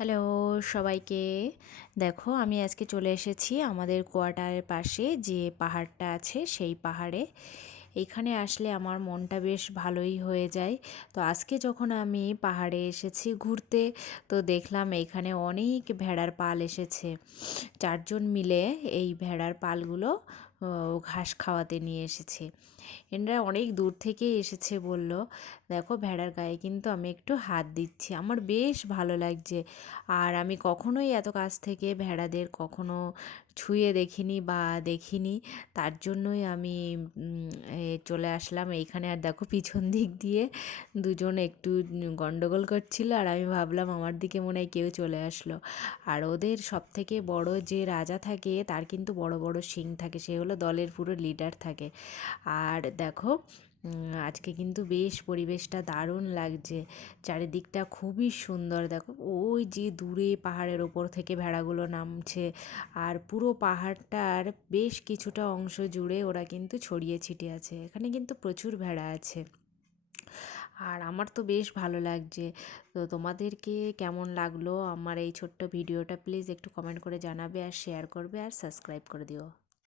Hello, সবাইকে। দেখো, আমি আজকে চলে এসেছি আমাদের কোয়ার্টারের পাশে যে পাহাড়টা আছে সেই পাহাড়ে। এখানে আসলে আমার মনটা বেশ ভালোই হয়ে যায়। তো আজকে যখন আমি পাহাড়ে এসেছি ঘুরতে, তো দেখলাম এখানে অনেক ভেড়ার পাল এসেছে। চারজন মিলে এই ভেড়ার পালগুলো ঘাস খাওয়াতে নিয়ে এসেছে। এনরা অনেক দূর থেকে এসেছে বলল, দেখো ভেড়ার গায়ে কিন্তু আমি একটু হাত দিচ্ছি। আমার বেশ ভালো লাগছে। আর আমি কখনোই এত কাছ থেকে ভেড়াদের কখনো ছুঁয়ে দেখিনি বা দেখিনি। তার জন্যই আমি চলে আসলাম। এইখানে আর দেখো পিছন দিক দিয়ে দুজন একটু গন্ডগোল করছিল আর আমি ভাবলাম আমার দিকে মনে হয় কেউ চলে আসলো। আর ওদের সব থেকে বড় যে রাজা থাকে তার কিন্তু বড় বড় সিং থাকে। সে হলো দলের পুরো লিডার থাকে। আর দেখো আজকে কিন্তু বেশ পরিবেশটা দারুণ লাগছে। চারিদিকটা খুবই সুন্দর। দেখো, ওই যে দূরে পাহাড়ের ওপর থেকে ভেড়াগুলো নামছে আর পুরো পাহাড়টার বেশ কিছুটা অংশ জুড়ে ওরা কিন্তু ছড়িয়ে ছিটিয়ে আছে। এখানে কিন্তু প্রচুর ভেড়া আছে। আর আমার তো বেশ ভালো লাগছে। তো তোমাদেরকে কেমন লাগল আমার এই ছোট্ট ভিডিওটা, প্লিজ একটু কমেন্ট করে জানাবে আর শেয়ার করবে আর সাবস্ক্রাইব করে দিও।